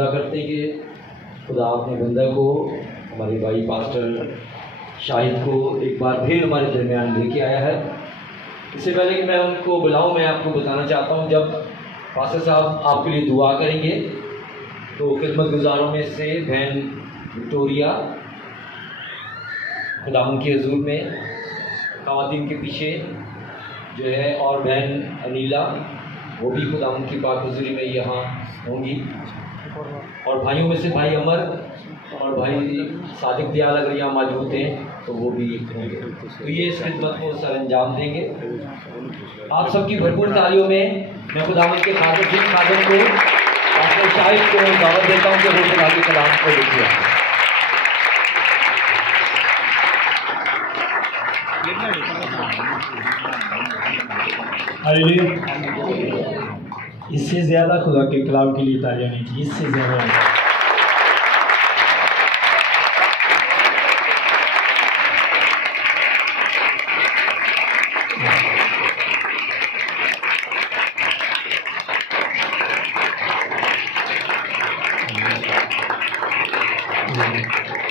शुक्र अदा करते हैं कि खुदा अपने बंदा को, हमारे भाई पास्टर शाहिद को एक बार फिर हमारे दरमियान लेके आया है। इससे पहले कि मैं उनको बुलाऊं, मैं आपको बताना चाहता हूं, जब पास्टर साहब आपके लिए दुआ करेंगे तो खिदमत गुजारों में से बहन विक्टोरिया खुदा उनके हजूर में ख़वातीन के पीछे जो है, और बहन अनीला वो भी खुदा उनकी पाक हजूरी में यहाँ होंगी, और भाइयों में से भाई अमर और भाई सादिक दयाल अगर यहाँ मौजूद हैं तो वो भी होंगे। तो ये इस खिदमत को सर अंजाम देंगे। आप सबकी भरपूर तालियों में मैं खुदावंद के खादम को, पास्टर शाहिद को दावत देता हूँ कि वो खुदा के कलाम को लिखिए। इससे ज़्यादा खुदा के कलाम के लिए तालियां नहीं थी, इससे ज़्यादा।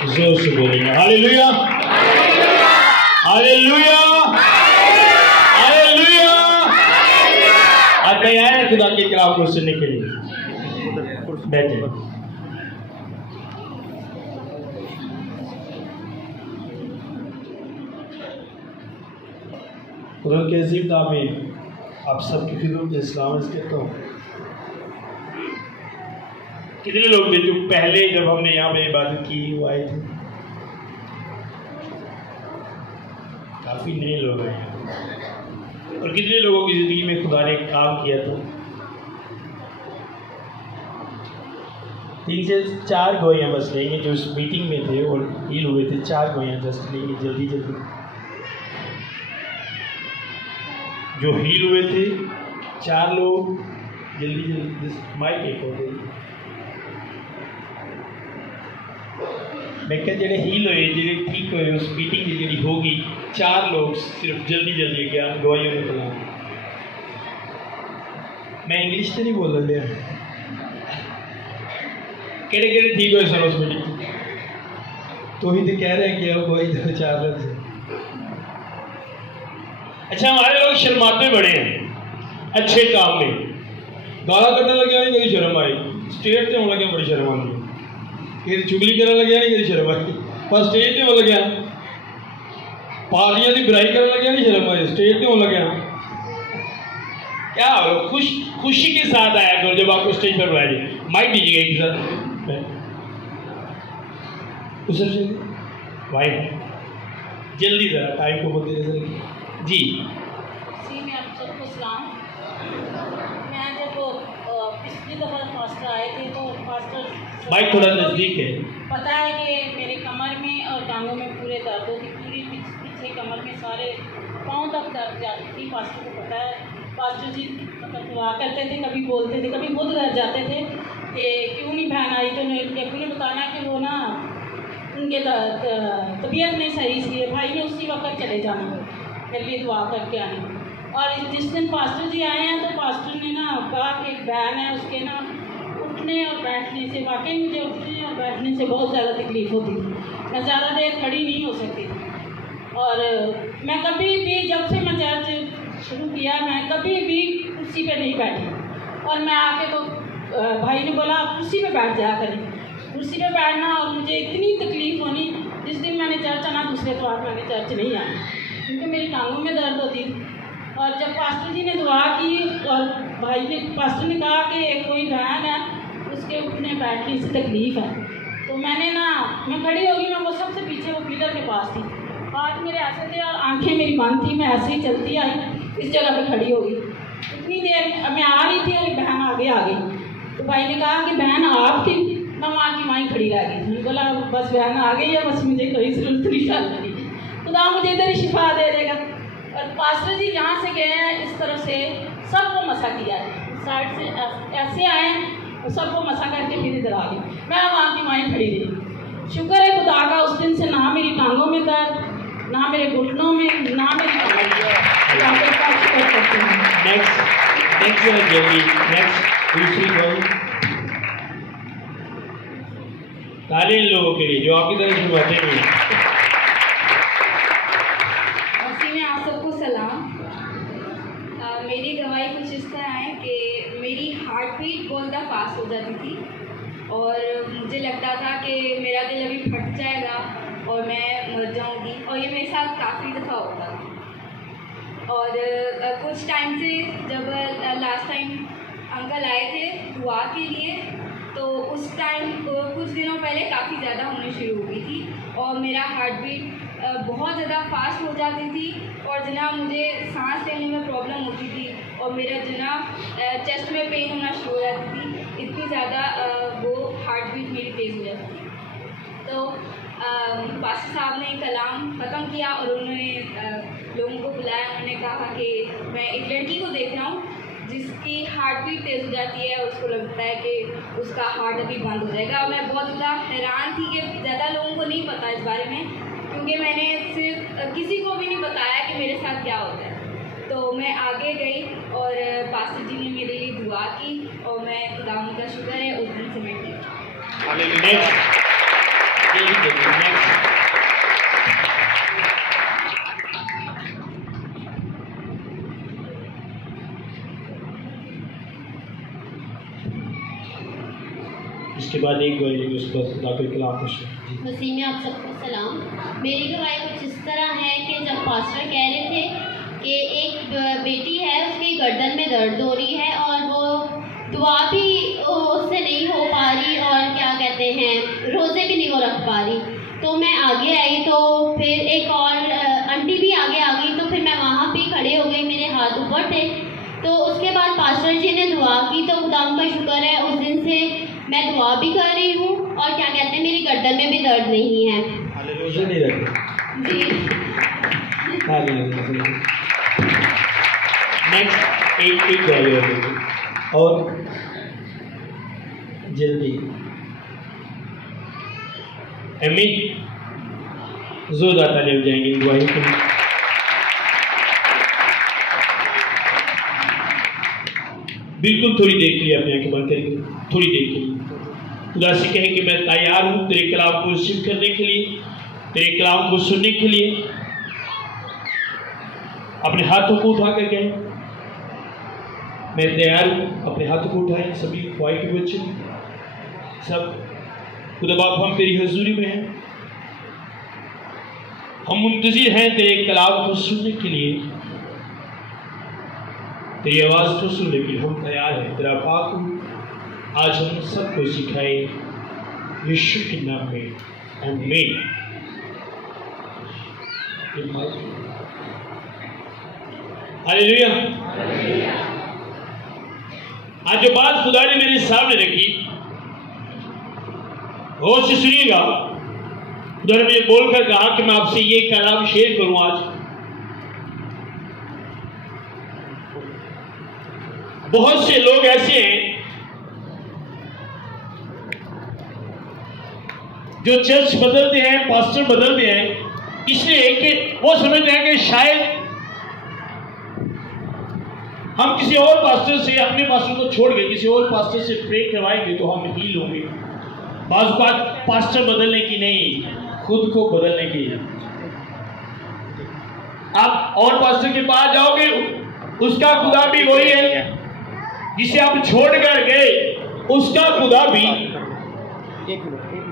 जोर से बोलेंगे हालेलुया, हालेलुया, हालेलुया। आप तैयार हैं खुदा के कलाम को सुनने के लिए? बैठे। खुदा के अजीम नाम में आप सबकी खिदमत में सलाम कहता हूँ। कितने लोग थे जो पहले जब हमने यहाँ पे इबादत की वो आए थे? काफ़ी नए लोग आए। और कितने लोगों की ज़िंदगी में खुदा ने काम किया? तो 3 से 4 गवाहियाँ बस लेंगे जो उस मीटिंग में थे और हील हुए थे। 4 गवाहियाँ जस्ट लेंगे जल्दी जल्दी। जो हील हुए थे 4 लोग जल्दी जल्दी माइक एक हो गई। मैं क्या जेडे हील होए जेडे ठीक होए उस मीटिंग की जी होगी 4 लोग सिर्फ जल्दी जल्दी गया गवाहियों में खुला। मैं इंग्लिश तो नहीं बोल रहा केड़े केड़े ठीक हुए सर उस मीटिंग तो ही तो कह रहे हैं कि अब गवाही दो 4 लोग से। अच्छा हमारे लोग शर्माते बड़े हैं अच्छे काम में, गाला करने लगे नहीं कभी शर्म आई, स्टेज से होने लगे बड़ी शर्म आई, फिर चुगली करने लगे नहीं कभी शर्म आई, पर स्टेज से हो लगे पार्टियां की बुराई करने लगे नहीं शर्म आई, स्टेज से हो लगे। क्या खुशी के साथ आया करो जब आपको स्टेज पर बुलाया जाए। माइक दीजिएगा एक साथ उस भाई जल्दी जरा टाइम को बोलते रहे जी। में आप सबको सलाम। मैं जब पिछली दफ़ा पास्टर आए थे तो पास्टर माइक थोड़ा नज़दीक है। पता है कि मेरे कमर में और टांगों में पूरे दर्द होती, पूरी पीछे कमर में सारे पाँव तक दर्द जाती थी। पास्टर को पता है, पास्टर जी मतलब दुआ करते थे, कभी बोलते थे, कभी खुद घर जाते थे कि क्यों नहीं बहन आई, तो उन्हें बताना कि वो ना उनके तबीयत नहीं सही थी, भाई ने उसी वक्त चले जाना मेरे लिए दुआ करके आने। और जिस दिन पास्टर जी आए हैं तो पास्टर ने ना कहा कि एक बहन है उसके ना उठने और बैठने से, वाकई मुझे उठने और बैठने से बहुत ज़्यादा तकलीफ़ होती थी, मैं ज़्यादा देर खड़ी नहीं हो सकती थी। और मैं कभी भी जब से मैं चर्च शुरू किया मैं कभी भी कुर्सी पे नहीं बैठी। और मैं आके तो भाई ने बोला आप कुर्सी पे बैठ जाया करें, कुर्सी पे बैठना। और मुझे इतनी तकलीफ़ होनी, जिस दिन मैंने चर्च आना दूसरे द्वार मैंने चर्च नहीं आना क्योंकि मेरी टांगों में दर्द होती थी। और जब पास्टर जी ने दुआ की और भाई ने पास्टर ने कहा कि कोई बहन है उसके उठने बैठने से तकलीफ़ है, तो मैं खड़ी होगी, मैं वो सबसे पीछे वो पिलर के पास थी, हाथ मेरे ऐसे थे और आंखें मेरी बंद थी, मैं ऐसे ही चलती आई इस जगह पे खड़ी होगी। इतनी देर मैं आ रही थी और एक बहन आगे आ गई, तो भाई ने कहा कि बहन आप थी, मैं वहाँ की वहीं खड़ी रह गई। मैंने बोला बस बहन आ गई है, बस मुझे कोई ज़रूरत नहीं करती, खुदा मुझे इधर ही शिफा दे देगा। और पास्टर जी यहाँ से गए हैं इस तरफ से सबको मसा किया है, साइड से ऐसे आए और सबको मसा करके फिर इधर आ गई, मैं वहाँ की वहीं खड़ी रही। शुक्र है खुदा का, उस दिन से ना मेरी टांगों में दर्द, ना मेरे घुटनों में, ना मेरी कमर में। ताली इन लोगों के लिए जो आपकी तरफ से बातें हुई। में आप सबको सलाम। मेरी दवाई कुछ इस तरह है कि मेरी हार्ट बीट बहुत ज़्यादा फास्ट हो जाती थी और मुझे लगता था कि मेरा दिल अभी फट जाएगा और मैं मर जाऊंगी, और ये मेरे साथ काफ़ी दफ़ा होता था। और कुछ टाइम से जब लास्ट टाइम अंकल आए थे दुआ के लिए, तो उस टाइम कुछ दिनों पहले काफ़ी ज़्यादा होनी शुरू हो गई थी और मेरा हार्ट बीट बहुत ज़्यादा फास्ट हो जाती थी और जनाब मुझे सांस लेने में प्रॉब्लम होती थी और मेरा जनाब चेस्ट में पेन होना शुरू हो जाती थी, इतनी ज़्यादा वो हार्ट बीट मेरी तेज़ हो जाती थी। तो पास्टर साहब ने कलाम ख़त्म किया और उन्होंने लोगों को बुलाया। उन्होंने कहा कि मैं एक लड़की को देख रहा हूँ जिसकी हार्ट बीट तेज़ हो जाती है, उसको लगता है कि उसका हार्ट अभी बंद हो जाएगा। और मैं बहुत ज़्यादा हैरान थी कि ज़्यादा लोगों को नहीं पता इस बारे में, क्योंकि मैंने सिर्फ किसी को भी नहीं बताया कि मेरे साथ क्या होता है। तो मैं आगे गई और पास्टर जी ने मेरे लिए दुआ की और मैं खुदा का शुक्र है उस दिन से मैं ठीक। इसके बाद एक गवाही उस पर दाखिल कलाम मसीह में आप सबको सलाम। मेरी गवाही कुछ इस तरह है कि जब पास्टर कह रहे थे कि एक बेटी है उसकी गर्दन में दर्द हो रही है और वो दुआ भी उससे नहीं हो पा रही और क्या कहते हैं रोज़े भी नहीं वो रख पा रही, तो मैं आगे आई तो फिर एक और आंटी भी आगे आ गई, तो फिर मैं वहाँ भी खड़े हो गई, मेरे हाथ ऊपर थे। तो उसके बाद पास्टर जी ने दुआ की, तो खुदा का शुक्र है उस दिन से मैं दुआ भी कर रही हूँ और क्या कहते हैं मेरी गर्दन में भी दर्द नहीं है। रोज़े नहीं रखते जी। नेक्स्ट एक गवाही और जल्दी अमीन जोरदार ताली हो जाएंगे गवाही के लिए। बिल्कुल थोड़ी देर के लिए अपनी आंखें बंद करके थोड़ी देर के लिए खुदा से कहें कि मैं तैयार हूँ तेरे कलाम को रिसीव करने के लिए, तेरे कलाम को सुनने के लिए। अपने हाथों को उठा कर कहें मैं तैयार हूँ। अपने हाथों को उठाएं सभी वाइट के बच्चे सब। खुदा बाप हम तेरी हजूरी में हैं, हम मुंतज़िर हैं तेरे कलाम को सुनने के लिए, तेरी आवाज़ को सुनने के लिए हम तैयार हैं। तेरा पाक आज हम सबको सिखाए यीशु के नाम में आमीन। हालेलुया। आज जो बात खुदा ने मेरे सामने रखी गौर से सुनिएगा। खुदा ने मुझे बोलकर कहा कि मैं आपसे ये कलाम शेयर करूं आज। बहुत से लोग ऐसे हैं जो चर्च बदलते हैं, पास्टर बदलते हैं, इसलिए कि वो समझते हैं कि शायद हम किसी और पास्टर से, अपने पास्टर को छोड़ के किसी और पास्टर से प्रे करवाएंगे तो हम हील होंगे। बात पास्टर बदलने की नहीं, खुद को बदलने की है। आप और पास्टर के पास जाओगे, उसका खुदा भी वही है जिसे आप छोड़ कर गए, उसका खुदा भी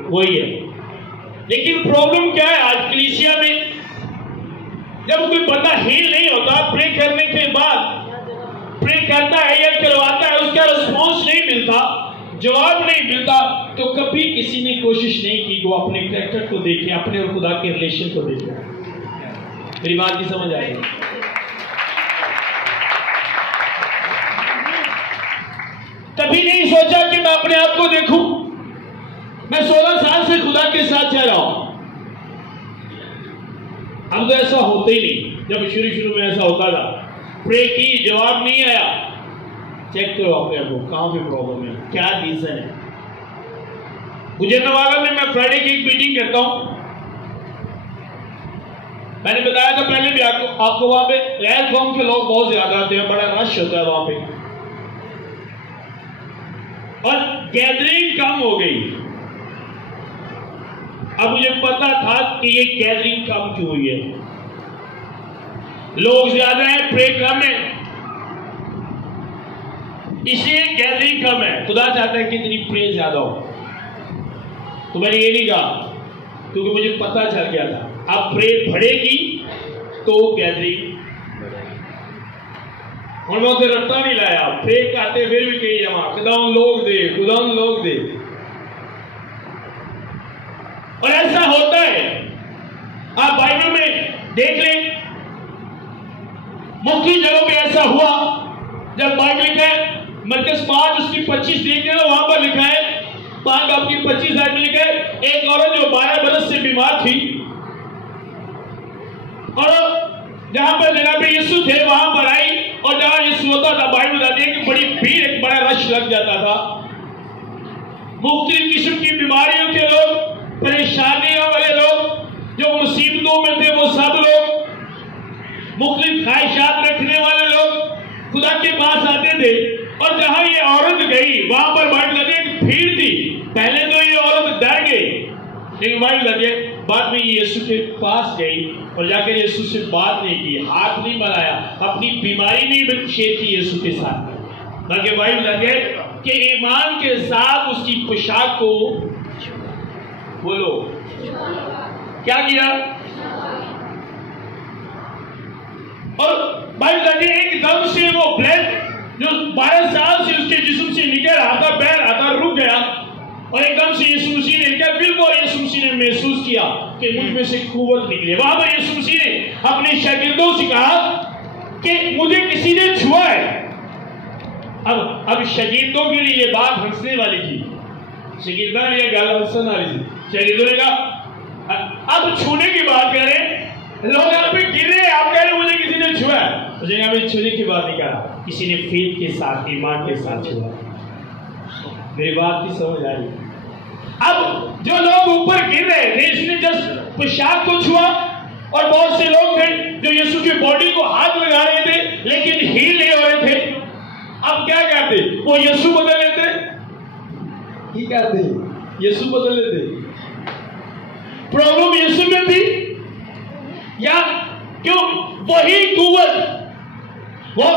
वही है। लेकिन प्रॉब्लम क्या है आज कलीसिया में, जब कोई बंदा हील नहीं होता, प्रे करने के बाद प्रे करता है या करवाता है, उसका रिस्पॉन्स नहीं मिलता, जवाब नहीं मिलता, तो कभी किसी ने कोशिश नहीं की कि वो अपने कैरेक्टर को देखे, अपने और खुदा के रिलेशन को देखे। मेरी बात की समझ आएगी? कभी नहीं सोचा कि मैं अपने आप को देखूं। मैं 16 साल से खुदा के साथ चल रहा हूं। अब तो ऐसा होता ही नहीं। जब शुरू में ऐसा होता था, प्रे की, जवाब नहीं आया, चेक करो अपने आप को, कहां पे प्रॉब्लम है, क्या रीजन है। गुजरनवाला में मैं फ्राइडे की एक मीटिंग करता हूं। मैंने बताया था पहले भी आपको वहां पे गैर कौम के लोग बहुत ज्यादा आते हैं, बड़ा रश होता है वहां पे, और गैदरिंग कम हो गई। अब मुझे पता था कि ये गैदरिंग कम क्यों हुई है, लोग ज्यादा हैं, प्रे कम है, इसलिए गैदरिंग कम है। खुदा चाहता है कि इतनी प्रे ज्यादा हो। तो मैंने ये नहीं कहा क्योंकि मुझे पता चल गया था अब प्रे बढ़ेगी तो गैदरिंग। और मैं उसे रट्टा नहीं लाया, प्रे करते फिर भी कहीं जमा, खुदा लोग दे, खुदा लोग दे। और ऐसा होता है, आप बाइबल में देख लें, मुख्य जगहों पे ऐसा हुआ। जब बाइबल लिखा है मरकस 5 उसकी 25 देखते हैं, वहां पर लिखा है 5 आपकी 25 आयत में लिखा है, एक औरत जो 12 बरस से बीमार थी और जहां पर जनाब यीशु थे वहां पर आई, और जहां यीशु होता था बाइबल बताती है कि बड़ी भीड़, एक बड़ा रश लग जाता था। मुख्तलिफ किस्म की बीमारियों के लोग, परेशानियों वाले लोग, जो मुसीबतों में थे वो सब लोग, मुख्तलिफ ख्वाहिशात रखने वाले लोग खुदा के पास आते थे। और जहां ये औरत गई वहां पर बाइबल बताती है कि भीड़ थी। पहले तो ये औरत डर गई, लेकिन बाइबल बताती है बाद में यीशु के पास गई और जाकर यीशु से बात नहीं की, हाथ नहीं बढ़ाया, अपनी बीमारी नहीं शेयर की यीशु के साथ, बल्कि बाइबल बताती है कि ईमान के साथ उसकी पोशाक को बोलो क्या किया। और बाइबल बताती है एकदम से वो ब्लड जो 12 साल से उसके जिस्म से निकल रहा था, बह रहा था, रुक गया। और एकदम से यीशु मसीह ने क्या, बिल्कुल यीशु मसीह ने महसूस किया कि मुझ में से कुव्वत निकली। वहां पर यीशु मसीह ने अपने शागिर्दों से कहा कि मुझे किसी ने छुआ है। अब शागिर्दों के लिए ये बात हंसने वाली थी, शागिर्दों ने यह गल हंसन वाली थी। शागिर्दों ने कहा अब छूने की बात करें, लोग यहाँ पे गिरे, आप कह रहे मुझे किसी ने छुआ है। मुझे छूने की बात नहीं कहा, किसी ने फेथ के साथ, ईमान के साथ छुआ। मेरी बात की समझ आ रही। अब जो लोग ऊपर गिर रहे थे, इसने जस्ट पोशाक को छुआ, और बहुत से लोग थे जो यीशु की बॉडी को हाथ लगा रहे थे लेकिन हील नहीं हो रहे थे। अब क्या कहते, वो यीशु बदल लेते, ही कहते यीशु बदल लेते। प्रॉब्लम यीशु में थी या क्यों? वही कुव्वत वो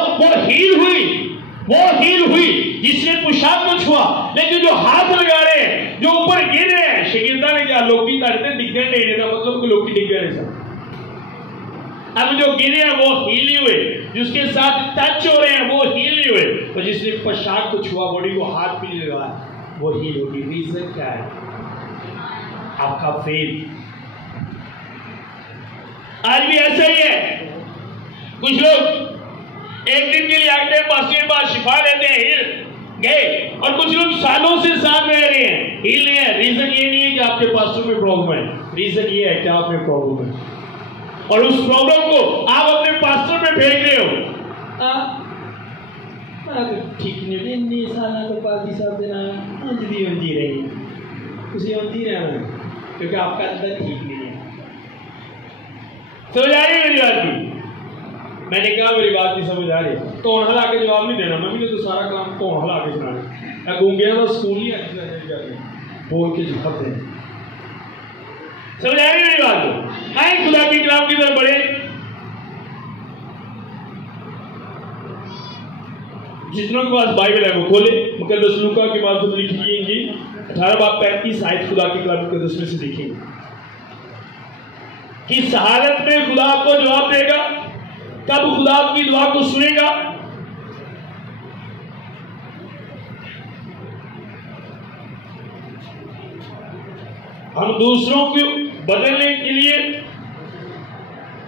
हील हुई जिसने पोशाक को छुआ, लेकिन जो हाथ लगा रहे हैं, जो ऊपर गिर रहे हैं, शागिर्दा ने क्या लोग दिखने नहीं देता, मतलब लोग दिख गए सब। अब जो गिरे हैं वो हील नहीं हुए, जिसके साथ टच हो रहे हैं वो हील नहीं हुए, और जिसने पोशाक को छुआ, बॉडी को हाथ भी नहीं लगाया, वो हील होगी। रीजन क्या है? आपका फेथ। आज भी ऐसा ही है, कुछ लोग एक दिन के लिए आते हैं, पास्टर के पास शिफा लेते हैं, हिल गए, और कुछ लोग सालों से साथ रह रहे हैं, हिल नहीं है। रीजन ये नहीं है कि आपके पास्टर में प्रॉब्लम है, रीजन ये है कि आप में प्रॉब्लम है, और उस प्रॉब्लम को आप अपने पास्टर में फेंक रहे हो। ठीक नहीं, इतनी साल तो पार्टी साहब देना अंजी रही, उसे अंजी रहना, क्योंकि आपका अंदर ठीक नहीं है। समझ आ रही है मेरी बात की? मैंने कहा मेरी बात की समझ आ रही है। तो हला के जवाब नहीं देना, मैं भी तो सारा काम तो हला के सुना गूंगे तो स्कूल ही बोल के जवाब देना। समझ आ रही है मेरी बात को? आए खुदा की कलाम की तरफ बढ़े। जितनों के पास बाइबल है वो खोले, मुकद्दस लूका की बात से लिखी गई इंजील 18-35 आयत खुदा की कलाम मुकद्दस में से देखेंगे कि इस हालत में खुदा आपको जवाब देगा, कब खुदा आपकी दुआ को सुनेगा। हम दूसरों को बदलने के लिए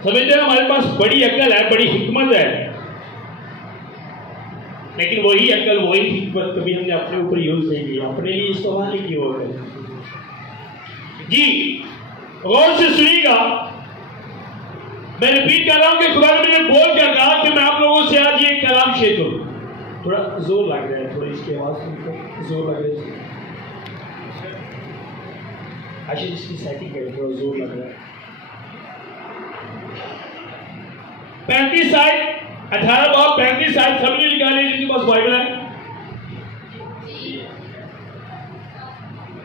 समझते हैं हमारे पास बड़ी अकल है, बड़ी हिकमत है, लेकिन वही अकल, वही हिकमत कभी हमने अपने ऊपर यूज नहीं किया, अपने लिए इस्तेमाल नहीं किया। जी गौर से सुनिएगा, मैं रिपीट कर रहा हूं कि खुदा ने मुझे बोल कर कहा कि मैं आप लोगों से आज ये कलाम शेयर करूं। थोड़ा जोर लग रहा है, थोड़ा इसकी आवाज को जोर लग रहा है। अच्छा इसकी सेटिंग करें, थोड़ा जोर लग रहा है। 35 आयत 18-35 आयत सबने निकाले जिनके पास बाइबल है।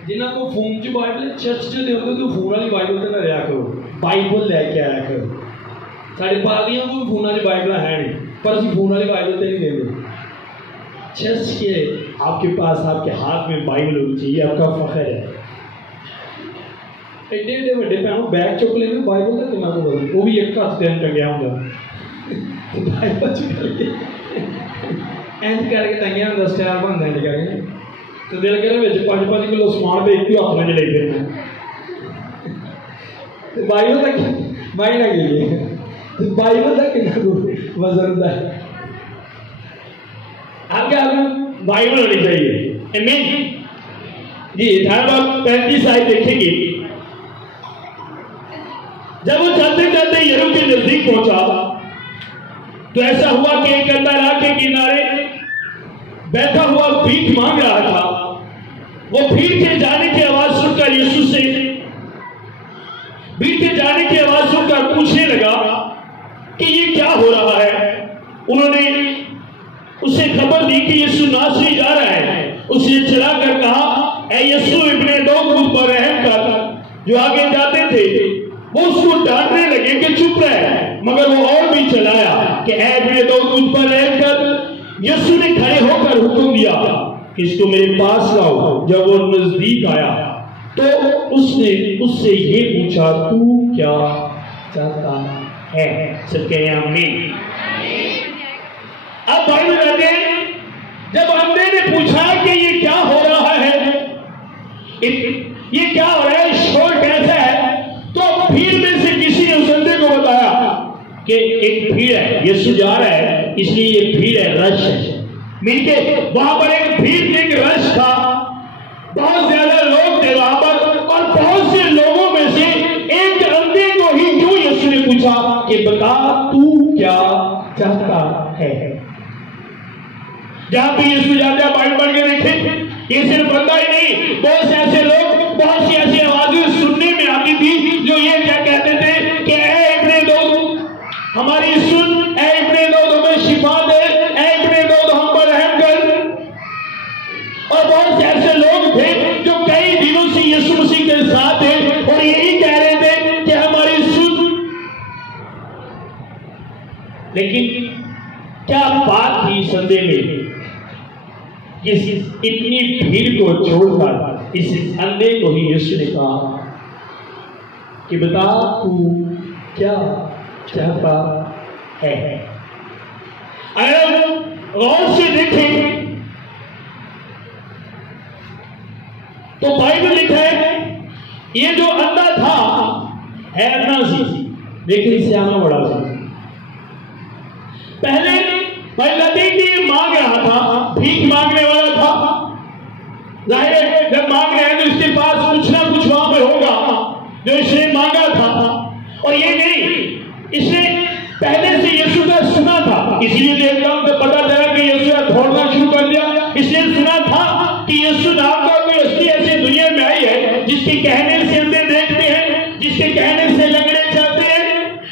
जिन्हों को फोन च बाइबल चर्च च देते तो फोन वाली बाइबल तो ना रहा करो, बाइबल लैके आया करो। साढ़े पादियों को भी फोन च बाइबल है नहीं, पर असं फोन वाली बाइबल तो नहीं देते। चर्च के आपके पास आपके हाथ में बाइबल होनी चाहिए, आपका फख्र है। एडे एडे बड़े भैनों बैग चुक लेंगे बाइबल का कितना को बदल, वो भी एक हाथ से टंगिया होंगे बाइबल चुक लेंगे इंज करके टंगिया होंगे, स्टाइल बनता इंज करके। तो दिल कह रहा 5-5 किलो समान पे एक ही हाथ में ले फिरना, बाइबल तक मायना के लिए बाइबल तक कितना वजन होता है। आपके हाथ में बाइबल होनी चाहिए। जी 35 आयत देखेंगे। जब वो चलते चलते यरूशलेम के नजदीक पहुंचा तो ऐसा हुआ कि एक अंधा राह के किनारे बैठा हुआ भीख मांग रहा था। वो भीड़ के जाने की आवाज सुनकर यीशु से भीड़ के जाने की आवाज सुनकर पूछने लगा कि ये क्या हो रहा है। उन्होंने उसे खबर दी कि यीशु नासरी जा रहा है। उसने चला कर कहा, ऐ यीशु इब्ने दाऊद मुझ पर रहम कर। जो आगे जाते थे वो उसको डांटने लगे कि चुप रहे, मगर वो और भी चलाया कि ऐ इब्ने दाऊद मुझ पर रहम कर। यीशु ने खड़े होकर हुक्म दिया कि इसको मेरे पास लाओ। जब वो नजदीक आया तो उसने उससे ये पूछा, तू क्या चाहता है? सबके आमीन। अब भाई कहते हैं जब अंधे ने पूछा कि ये क्या हो रहा है, ये क्या हो रहा है, शोर कैसा है, तो भीड़ में से किसी ने उस अंधे को बताया कि एक भीड़ है, यीशु जा रहा है इसलिए ये भीड़ है, रश है। मिलके वहां पर एक भीड़, एक रश था, बहुत ज्यादा लोग थे वहां पर। और बहुत से लोगों में से एक अंधे को ही क्यों यीशु ने पूछा कि बता तू क्या चाहता है। जहां भी यीशु जाते हैं बाइबल पढ़ के देखें, ये सिर्फ बंदा ही नहीं, बहुत से ऐसे लोग, बहुत सी ऐसी आवाजें सुनने में आती थी जो ये क्या कहते थे कि ऐ इब्ने दाऊद हमारी सुन, ऐ इब्ने दाऊद हमें शिफा दे, ऐ इब्ने दाऊद हम पर रहम कर। और बहुत से ऐसे लोग थे जो कई दिनों से यीशु मसीह के साथ थे और यही कह रहे थे कि हमारी सुन। लेकिन क्या बात थी संदेह में, इस इतनी भीड़ को छोड़कर इस अंधे को ही यीशु ने कहा कि बता तू क्या चाहता है। अगर गौर से देखें तो बाइबल लिखा है ये जो अंधा था है अंधा सी, लेकिन इससे आना बड़ा सी। पहले लतीफ मांग रहा था, भीख मांगने वाला था। जाहिर है जब मांग रहे हैं तो इसके पास कुछ ना कुछ वहां पर होगा जो इसने मांगा था। और ये नहीं, इसने पहले से यीशु का सुना था, इसलिए एकदम तो पता चला कि यीशु ने दौड़ना शुरू कर दिया। इसलिए सुना था कि यीशु नाम का कोई हस्ती ऐसी दुनिया में आई है जिसके कहने से अंधे देखते हैं, जिसके कहने से लंगड़े चलते हैं,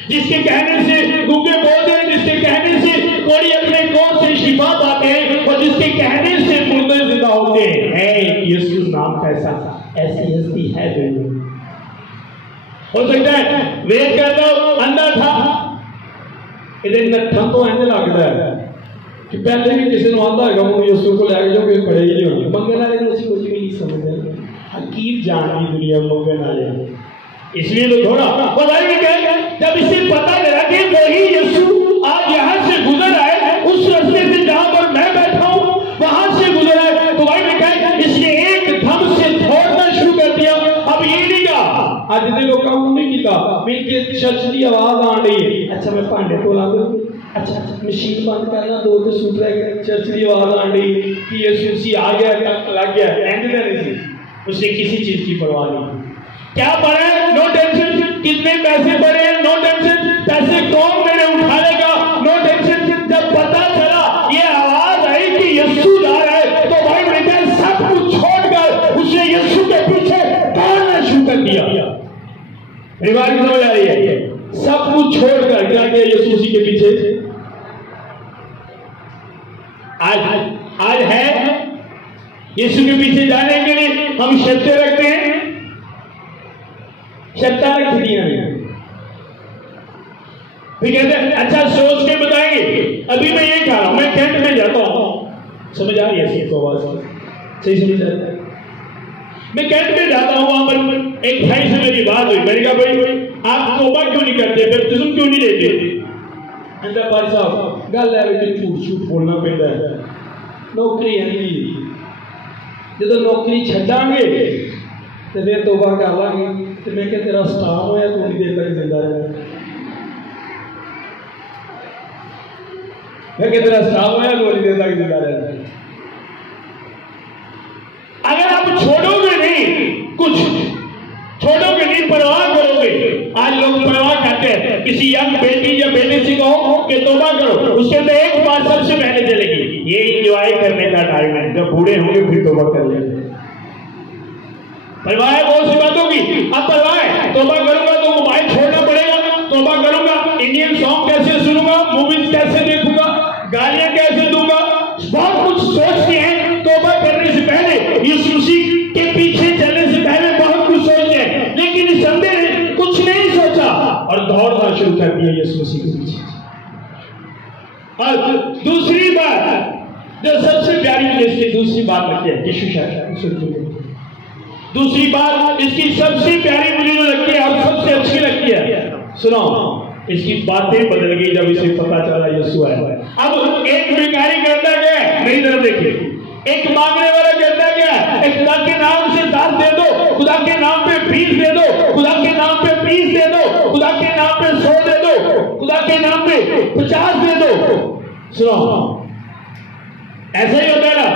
जिसके कहने से गूंगे बोलते हैं, जिसके कहने से कोई अपने कोर से शिफा पाते हैं और जिसके कहने से मुर्दे जिंदा होते हैं। यीशु नाम का ऐसी हस्ती है दुनिया। हो सकता है वेद कहता अंधा था, इधर नठन तो ऐसे लगता है कि पहले भी किसी ने आता है वो यीशु को लेके जो पड़े ही नहीं होंगे। मंगन वाले कुछ भी नहीं समझते, हकीर जान की दुनिया मंगन वाले, इसलिए तो थोड़ा और भाई ने कहा जब इसे पता लगा कि वही यीशु आज यहाँ से गुजर आए, उस रास्ते से जहां पर मैं बैठा हूं वहां से गुजर आए, तो भाई ने कहा इसने एक दम से दौड़ना शुरू कर दिया। अब ये नहीं कहा आज के लोग नहीं किया मिलके चर्च की आवाज आ रही है, अच्छा मैं भांडे धो ला दूं, अच्छा मशीन बंद करना, दो तो सूट रह गए, चर्च की आवाज आ रही कि यीशु मसीह आ गया, लग गया, एंड नहीं, उसने किसी चीज की परवाह नहीं। क्या पढ़े, नो टेंशन, कितने पैसे पड़े, नो टेंशन, पैसे कौन मेरे उठाएगा, नो टेंशन। जब पता चला ये आवाज आई कि यीशु जा रहा है तो भाई बेटा सब कुछ छोड़कर उसने यीशु के पीछे दौड़ना शुरू कर दिया। मेरी बात समझ आ रही है? सब कुछ छोड़कर क्या किया यीशु मसीह के पीछे। आज है यीशु के पीछे जाने के लिए हम शर्तें रखते हैं, शर्ता रख दिया फिर कहते हैं अच्छा सोच के बताएंगे। अभी मैं ये कह रहा हूं, मैं कैंट में जाता हूं, समझ आ रही है सबको आवाज सही समझ आ रही है? मैं कैंट में जाता हूं, वहां पर एक भाई से मेरी बात हुई। मैंने कहा भाई आप तौबा क्यों नहीं करते, बैप्टिज्म क्यों नहीं लेते? अंदर भाई साहब गल है कि झूठ बोलना पैदा है, नौकरी है नहीं, जो नौकरी छड्डांगे तो फिर तौबा कर लांगे। तो मैं क्या तेरा स्टाफ होया तू नहीं देर तक जिंदा रहना, मैं क्या तेरा स्टाफ होया तू नहीं देर तक जिंदा रहना। अगर आप छोड़ोगे नहीं, कुछ छोड़ोगे नहीं, परवाह करोगे। आज लोग परवाह करते हैं, किसी यंग बेटी या बेटे से कहो कि तौबा करो, उसके अंदर एक बात सबसे पहले चलेगी, ये एंजॉय करने का टाइम है, जब बूढ़े होंगे फिर तौबा कर लेंगे। परवाह है बहुत सी बातों की। अब परवाह है तौबा करूंगा तो मोबाइल छोड़ना पड़ेगा, तौबा करूंगा इंडियन सॉन्ग कैसे सुनूंगा, मूवीज कैसे देखूंगा, गालियां कैसे दूंगा, बहुत कुछ सोचते हैं। तौबा करने से पहले, यीशु मसीह के पीछे चलने से पहले बहुत कुछ सोचते हैं, लेकिन इस बंदे ने कुछ नहीं सोचा और दौड़ना शुरू कर दिया यीशु मसीह के पीछे। और दूसरी बात जो सबसे प्यारी इसकी दूसरी बात लगती है, यीशु शायद दूसरी बात इसकी सबसे प्यारी मुझे जो लगती है और सबसे अच्छी लगती है, सुनो, इसकी बातें बदल गई जब इसे पता चला यीशु है। अब एक भिखारी करता क्या है, नहीं तरफ देखिए, एक मांगने वाला करता क्या है, खुदा के नाम से 10 दे दो, खुदा के नाम पे 20 दे दो, खुदा के नाम पे 30 दे दो, खुदा के नाम पे 100 दे दो, खुदा के नाम पे 50 दे दो। सुनो, ऐसा ही होता है ना।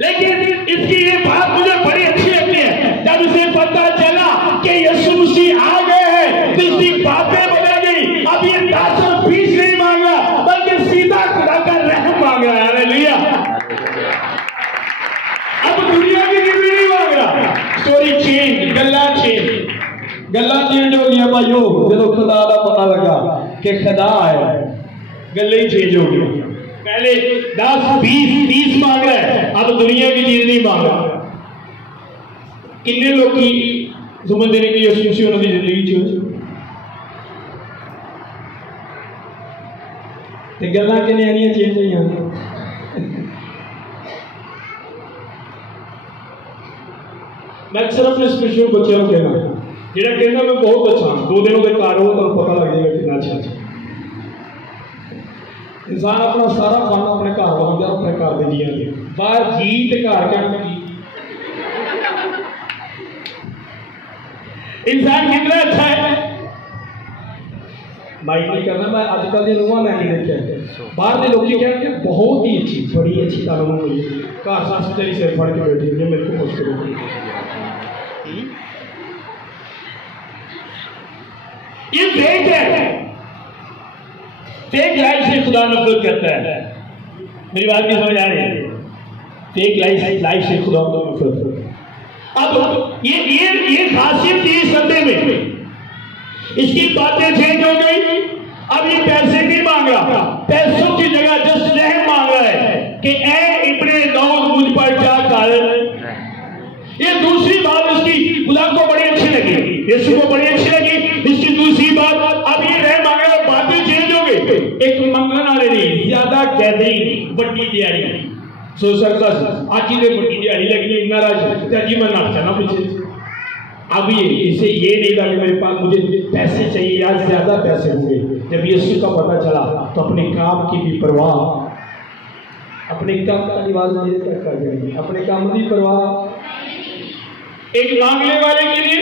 लेकिन इसकी ये बात मुझे बड़ी अच्छी लगती है, जब इसे पता चला कि यीशु मसीह आ गए हैं तो इसकी बातें बदल गई। अब ये 10 और 20 नहीं मांग रहा, बल्कि सीधा खुदा का रहम मांग रहा है। हालेलुया। अब दुनिया की गिरवी नहीं मांग रहा। स्टोरी चेंज, गल्ला चेंज हो गया भाइयों। जब खुदा का पता लगा कि खुदा है, गल्ले ही चेंज हो गई। पहले 10, 20, 30 मांग रहा है, अब दुनिया की चीज नहीं मांग रहा। किन्ने लोग की समझते नहीं कि यीशु मसीह उन्होंने जिंदगी ते गल्लां किन्ने आनियां चेंज होईयां। मैं अक्सर अपने स्पेशल बच्चों को कहना, जेड़ा कहना मैं बहुत अच्छा, 2 दिनों के घर हो तो पता लग जाएगा कितना अच्छा। इंसान अपना सारा खाना अपने घर वाला अपने घर दे दिया गया, बाहर जी ते घर क्या इंसान कितना अच्छा है। माइक नहीं करना, मैं आजकल ये नुआ मैं देखा बाहर के लोग कहते हैं बहुत ही अच्छी, बड़ी अच्छी तालीम हुई, घर सास बेचारी सिर फड़ के बैठी हुई है, मेरे को मुश्किल ये फेक है, फेक लाइफ से खुदा नफरत करता है। मेरी बात नहीं समझ आ रही है? फेक लाइफ से खुदा को नफरत करता है। अब ये खासियत थी इस बंदे में, इसकी बातें चेंज हो गई। अब ये पैसे नहीं मांग रहा, पैसों की जगह जस्ट रहम मांग रहा है कि ऐ इब्ने दाऊद मुझ पर क्या कर। ये दूसरी बात इसकी खुदा को बड़ी अच्छी लगी, यीशु को बड़ी अच्छी लगी। इसकी दूसरी बात, अब ये रहम मांग रहा है, बातें चेंज हो गई। एक मंगन वाले नहीं, ज्यादा गैदरिंग, बड़ी दिहाड़ी सो सकता आज ही बड़ी दिहाड़ी लगनी, इतना राज जी मैं नाच ना पीछे। अब इसे ये नहीं था कि मेरे पास मुझे पैसे चाहिए, आज ज्यादा पैसे होंगे। जब यीशु का पता चला तो अपने काम की भी परवाह, अपने काम का निवास मेरे तक कर जाएंगे, अपने काम की परवाह। एक मांगने वाले के लिए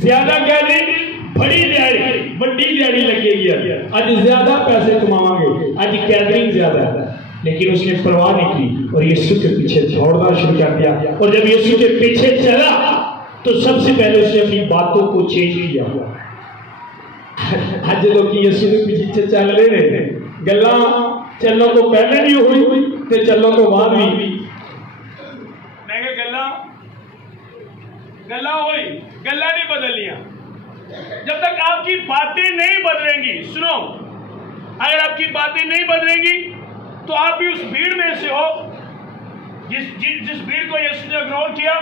ज्यादा गैदरिंग, बड़ी दिहाड़ी, बड़ी दिहाड़ी लगेगी। आज ज्यादा पैसे कमावांगे, आज गैदरिंग ज्यादा है, लेकिन उसने परवाह नहीं की और यीशु के पीछे दौड़ना शुरू कर दिया। और जब यीशु के पीछे चला तो सबसे पहले उसने अपनी बातों को चेंज किया। आज लोग यीशु के पीछे चल रहे हैं, गल्ला चलो तो पहले नहीं हुई तो चलो तो बाद भी। मैं कहा गल्ला हुई, गल्ला नहीं बदलियां। जब तक आपकी बातें नहीं बदलेंगी, सुनो, अगर आपकी बातें नहीं बदलेंगी तो आप भी उस भीड़ में से हो जिस भीड़ को यीशु ने इग्नोर किया,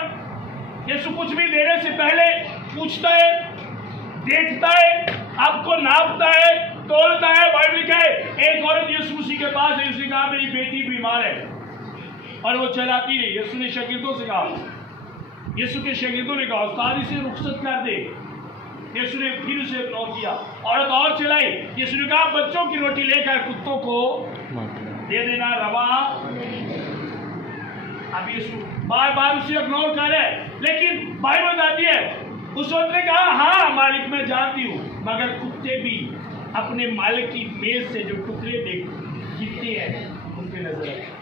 यीशु कुछ भी देने से पहले पूछता है, देखता है, आपको नापता है, तोलता है। बाइबल लिखा है एक औरत यीशु मसीह के पास है, उसने कहा मेरी बेटी बीमार है और वो चलाती रही। यीशु ने शागिर्दों से कहा, यीशु के शागिर्दों ने कहा उस्ताद इसे रुखसत कर दे। यीशु ने फिर उसे इग्नोर किया, औरत और चलाई। यीशु ने कहा बच्चों की रोटी लेकर कुत्तों को दे देना रवा। अब यीशु बार बार उसे इग्नोर कर रहा है, लेकिन बाइबल बताती है उस औरत ने कहा हाँ मालिक मैं जानती हूँ, मगर कुत्ते भी अपने मालिक की मेज से जो टुकड़े गिरते हैं उन पे नजर आते।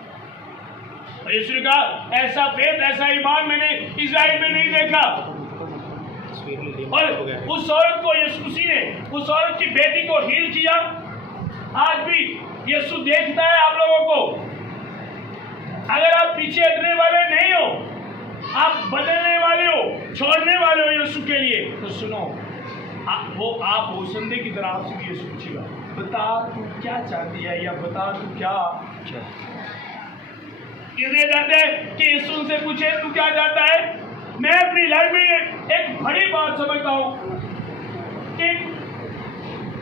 और यीशु ने कहा ऐसा फेथ, ऐसा ईमान मैंने इज़राइल में नहीं देखा। और उस औरत को यीशु मसीह ने उस औरत की बेटी को हील किया। आज भी यीशु देखता है आप लोगों को। अगर आप पीछे हटने वाले नहीं हो, आप बदलने वाले हो, छोड़ने वाले हो यीशु के लिए, तो सुनो आप हो संडे की तरह आपसे यीशु पूछेगा बता तू क्या चाहती है, या बता तू क्या इसलिए चाहते हैं कि यीशु उनसे पूछे तू क्या चाहता है। मैं अपनी लाइफ में एक बड़ी बात समझता हूँ कि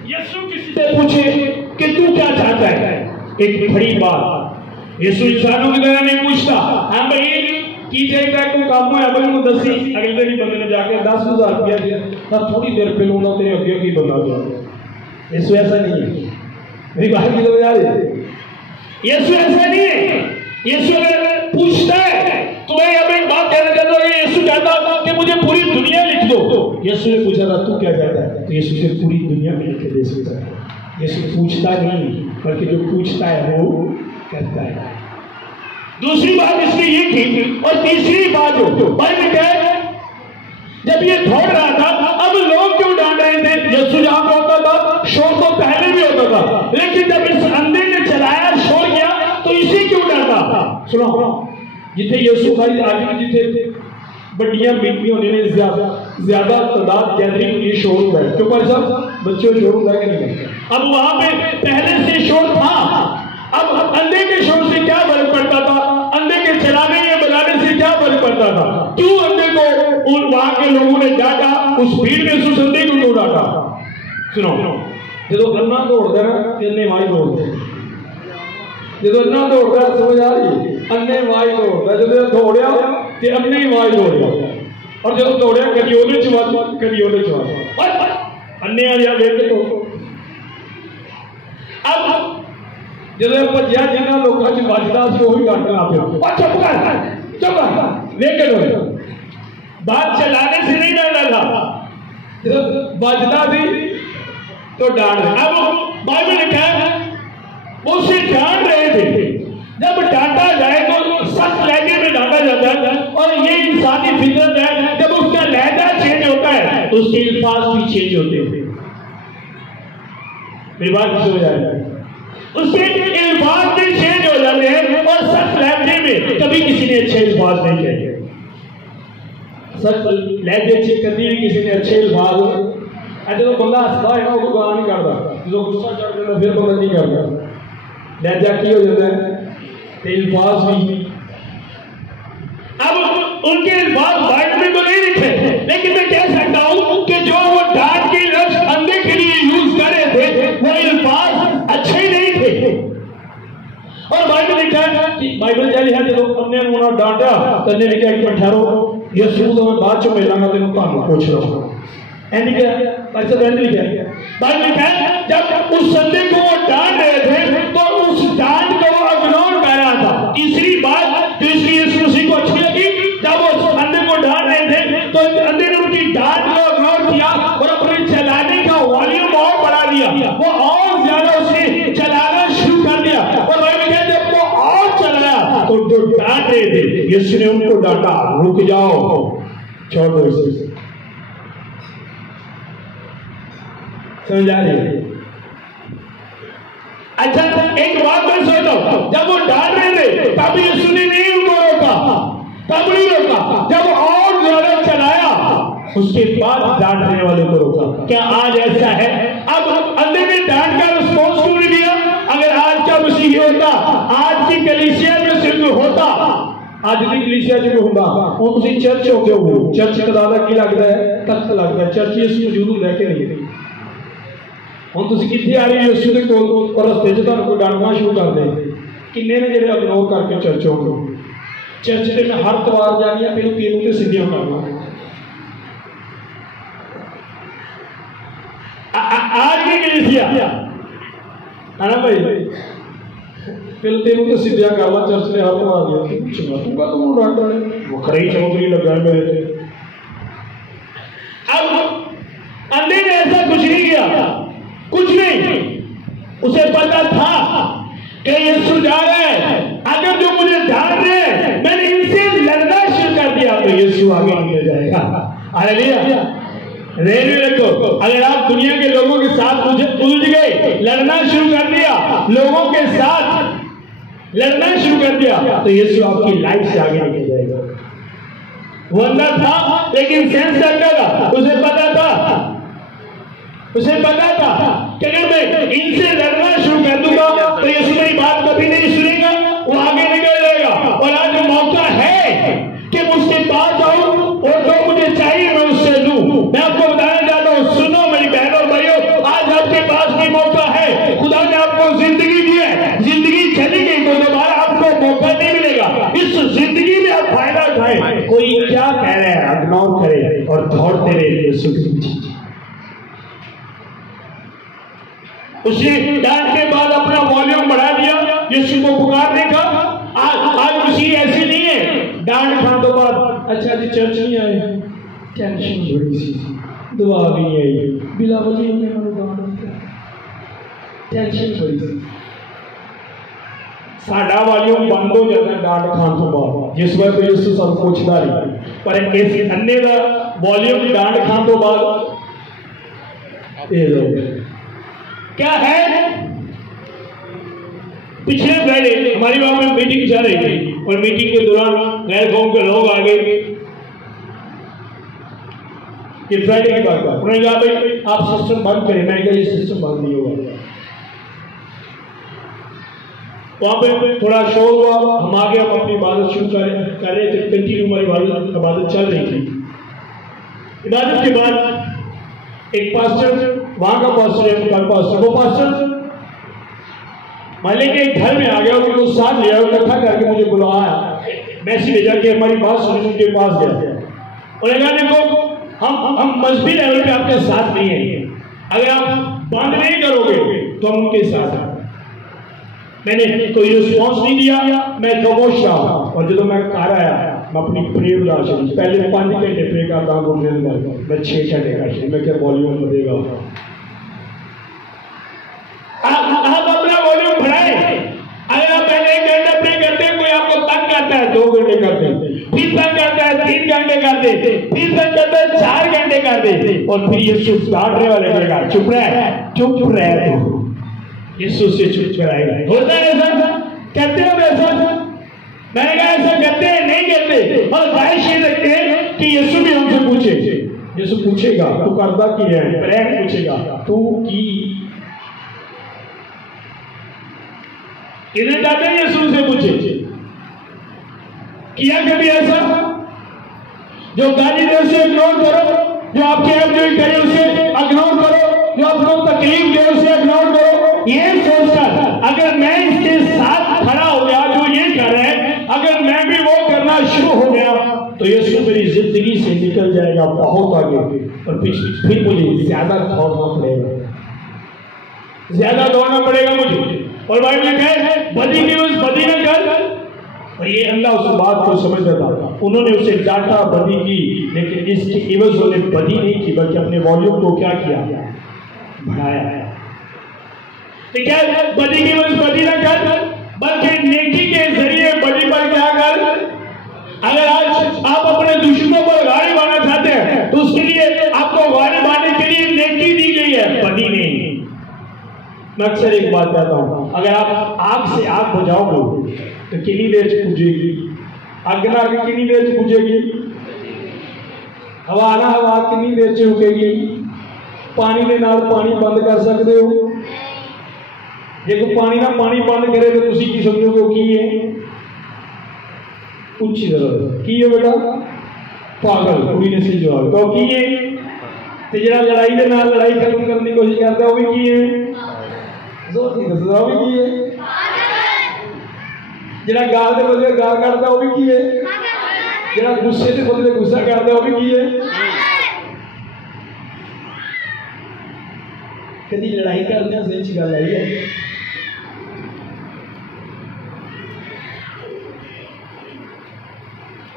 यीशु किसी से पूछे कि तू क्या चाहता है, एक बड़ी बात। यीशु इंसानों की तरह नहीं पूछता, हाँ भाई की चाहिए तू काम है अगले को दसी, अगले दिन बंदे ने जाके 10,000 रुपया दिया तब थोड़ी देर पहले उन्होंने तेरे अगे की बंदा दिया। यीशु ऐसा नहीं है, मेरी बात की समझ आ रही है? यीशु ऐसा नहीं है। यीशु अगर पूछता है तो मैं अब एक बात कहना चाहता हूँ, यीशु चाहता था कि मुझे पूरी दुनिया लिख दो। यीशु ने पूछा था तू क्या चाहता है, तो यीशु से पूरी दुनिया में लिख के दे सकता है। यीशु पूछता नहीं, बल्कि जो पूछता है वो करता है। दूसरी बात इसमें ये थी, और तीसरी बात जो बाइबल क्या है, जब ये दौड़ रहा था अब लोग क्यों डांट रहे थे। यीशु जहां पे होता था शोर तो पहले भी होता था, लेकिन जब इस अंधे ने चलाया शोर किया तो इसी क्यों डांटा। सुनो जिथे यीशु खाई आगे जिथे बड़ियां मीटिंग होने में ज्यादा तादाद गैदरिंग ये शोर हुआ है, क्यों भाई साहब बच्चों शोर हुआ कि नहीं। अब वहां पे पहले से शोर था, अब अंधे के शोर से क्या फर्क पड़ता था, अंधे के चलाने या बजाने से क्या फर्क पड़ता था। क्यों अंधे को उन वहां के लोगों ने डांटा, उस भीड़ में उस अंधे को क्यों डांटा। सुनो जो अन्ना दौड़ता है ना अन्ने माई दौड़ते, जो अन्ना दौड़ता है समझ आ रही है, अन्ने माई दौड़ता, जो दौड़िया तो अन्ने माई दौड़िया, और जो दौड़िया कभी ओले चवा कभी ओले चवा अन्ने आ गया देख तो। अब जब भजिया जिन्होंने लोगों से बचता से वही डांटना पे चुप कर लेकिन बात चलाने से नहीं डांटा था, जब बचता थी तो डांट। अब बाइबल लिखा है वो उसे डांट रहे थे। जब डांटा जाए तो सख्त लहजे में डांटा जाता है, और ये इंसानी फितरत है, जब उसका लहजा चेंज होता है तो उसके अल्फाज भी चेंज होते हैं। मेरी बात समझ आ रही है? उसके अल्फाज भी चेंज हो जाते हैं, और सख्त लहजे में कभी किसी ने अच्छे अल्फाज नहीं कहे। सख्त लहजे अच्छे करनी है किसी ने अच्छे अल्फाज, जो बंदा हंसता है ना वो गाना नहीं करता, जो गुस्सा चढ़ जाता फिर बंदा नहीं करता। लहजा की हो जाता है अल्फाज भी। अब उनके अल्फाज बाइबल में तो नहीं लिखे, लेकिन मैं कह सकता हूं कि जो वो डांट के लफ्ज अंधे के लिए यूज कर रहे थे वो अल्फाज अच्छे नहीं थे। और बाइबल लिखा है कि बाइबल जारी है जो हमने उन्होंने डांटा तो ने लिखा कि ठहरो यीशु तो मैं बाद में मिलांगा तेन ਤੁਹਾਨੂੰ पूछ रहा हूं एंड क्या ऐसा एंड लिखा है बाइबल लिखा है जब उस संदे को वो डांट रहे थे तो उस डांट को वो इग्नोर कर रहा था। तीसरी बात जो इसलिए यीशु मसीह को अच्छी लगी, जब वो अंधे को डांट रहे थे तो अंधे ने उनकी डांट को इग्नोर किया और अपने चलाने का वॉल्यूम और बढ़ा दिया, वो और ज्यादा उसे चलाना शुरू कर दिया। और बाइबल कहता है जब वो और चलाया तो जो डांट रहे थे यीशु ने उनको डांटा, रुक जाओ छोड़ दो इसे। समझ आ रही है? अच्छा एक बात मैं सोचता हूं, जब वो डांट रहे थे तब यीशु ने नहीं उनको रोका, तब नहीं रोका, जब और ज्यादा चलाया उसके बाद डांटने वाले को रोका। क्या आज ऐसा है? अब अंधे ने डांट का रिस्पॉन्स क्यों नहीं दिया? अगर आज का मसीही होता, आज की कलीसिया में सिर्फ होता अज की कलीसिया च होंदा हुण तुसीं चर्च होते हो चर्च कदा दा की लगदा है तख्त लगदा है चर्च यीशु मौजूद हुंदा है कि नहीं हुण तुसीं कित्थे आ रहे हो यीशु दे कोल और रस्ते च तुहानूं कोई डांटना शुरू कर दे किन्ने ने जिहड़े इग्नोर करके चर्च होंगे चर्च ते मैं हर तवार जानी है पहले तेनों ते सीधियां करना आज की कलीसिया है ना भाई फिर तेनों तो सीधिया करवा चर्च ने हाथ मार दिया चंगा तुम डांटा वो खरी चौधरी लगा मेरे से अब अंधे ने ऐसा कुछ नहीं किया कुछ नहीं उसे पता था कि यीशु जा रहा है अगर जो मुझे डांट रहे हैं मैंने इनसे लड़ना शुरू कर दिया तो यीशु आगे निकल जाएगा हालेलुया रेलवे रखो अगर आप दुनिया के लोगों के साथ उलझ गए लड़ना शुरू कर दिया लोगों के साथ लड़ना शुरू कर दिया तो यीशु आपकी लाइफ से आगे निकल जाएगा वो अंदर था लेकिन सेंस रखा उसे पता था कि अगर मैं इनसे लड़ना शुरू कर दूंगा तो यीशु मेरी बात कभी नहीं सुनेगा वो आगे निकल जाएगा और आज मौका है कि मुझसे पास आऊं और जो मुझे चाहिए मैं उससे लूं मैं आपको बताना चाहता हूं सुनो मेरी बहनों और भाइयों आज आपके पास भी मौका है खुदा ने आपको जिंदगी दी है जिंदगी चली गई तो दोबारा आपको मौका नहीं मिलेगा इस जिंदगी में आप फायदा उठाएं कोई क्या कह रहा है इग्नोर करे और दौड़ते रहे यीशु के पीछे उसने डांट के बाद अपना वॉल्यूम बढ़ा दिया यीशु को पुकारने का आज मसीह ऐसी नहीं है डांट खाने के बाद अच्छा जी चर्च नहीं आए टेंशन बड़ी सी दुआ भी नहीं आई बिला वजह टेंशन बड़ी सी साडा वॉल्यूम बंद हो जाता है डांट खाने के बाद जिस वक्त यीशु सब पूछता नहीं पर इस अन्ने का वॉल्यूम डांट खाने के बाद ये लोग क्या है पिछले फ्राइडे हमारी वहां में मीटिंग चल रही थी और मीटिंग के दौरान गैर कौम के लोग आ गए कि फ्राइडे की बात उन्होंने कहा भाई आप सिस्टम बंद करें मैंने कहा ये सिस्टम बंद नहीं होगा वहां पे थोड़ा शोर हुआ हम आगे हम अपनी इबादत शुरू कर रहे थे कंटिन्यू हमारी इबादत चल रही थी इबादत के बाद एक पास्टर वहां का पास्टर है कल पास्टर वो पास्टर मालिक के एक घर में आ गया उनको साथ लिया इकट्ठा करके मुझे बुलाया मैसेज भेजा कि हमारी बात सुनने उनके पास गया उन्होंने कहा देखो हम मजहबी लेवल पे आपके साथ नहीं है अगर आप बंद नहीं करोगे तो हम उनके साथ हैं मैंने कोई रिस्पॉन्स नहीं दिया मैं खामोश रहा और जब मैं घर आया मैं अपनी प्रेयर उदास पहले 5 घंटे प्रे करता हूँ मैं 6 घंटे का मैं क्या वॉल्यूम बढ़ेगा आप अपना वॉल्यूम बढ़ाए अगर आप पहले 1 घंटा प्रे करते हैं कोई आपको तंग करता है 2 घंटे करते हैं फिर तंग करता है 3 घंटे करते फिर तंग करता है 4 घंटे करते और फिर ये डांटने वाले कहेगा चुप रहे तू यीशु से चुप कराएगा होता है ऐसा कहते हो ऐसा मैंने कहा ऐसा कहते हैं नहीं कहते और ख्वाहिश ये रखते हैं कि यीशु भी हमसे पूछे यीशु पूछेगा तू करता की है प्रेम पूछेगा तू की इन्हें कहते हैं यीशु से पूछे किया कभी ऐसा जो गाली दे उसे इग्नोर करो जो आपके आप जो करे उसे इग्नोर करो जो आपको तकलीफ दे उसे इग्नोर करो ये सोचकर अगर मैं इसके साथ खड़ा हो गया जो ये कर रहे हैं अगर मैं भी वो करना शुरू हो गया तो यीशु मेरी जिंदगी से निकल जाएगा बहुत आगे और फिर मुझे ज्यादा दौड़ना पड़ेगा मुझे और बाइबल में कहे बदी की उस बदी न कर और ये अल्लाह उस बात को समझता था उन्होंने उसे डांटा बदी की लेकिन इसकी इवज उन्होंने बदी नहीं की बल्कि अपने वॉल्यूम को क्या किया बढ़ाया तो क्या बदी की इवज बदी न कर बल्कि नेकी के जरिए बदी पर क्या कर अगर आज आप अपने दुश्मनों पर गाड़ी बांधना चाहते हैं तो उसके लिए आपको गाड़ी बांधने के लिए नेकी दी गई है बदी नहीं मैं अक्सर एक बात कहता हूं अगर आप आग से आग बुझाओगे तो कितनी देर से बुझेगी आग ना आगे कितनी देर से बुझेगी हवा आना हवा कितनी देर से रुकेगी पानी के नाल पानी बंद कर सकते हो जे कोई पानी ना पानी बंद करे तो तुसी की समझोगे की है उच्ची जरूरत की है बेटा पागल कुड़ी ने सही जवाब तो की है ते जरा लड़ाई दे नाल लड़ाई खत्म करने की कोशिश करता है वो भी की है जोर से दसो वो भी की है जरा गाल दे बदले गाल काटदा वो भी की है जरा गुस्से दे बदले गुस्सा करदा वो भी की है कभी लड़ाई करने से अच्छी गल आई है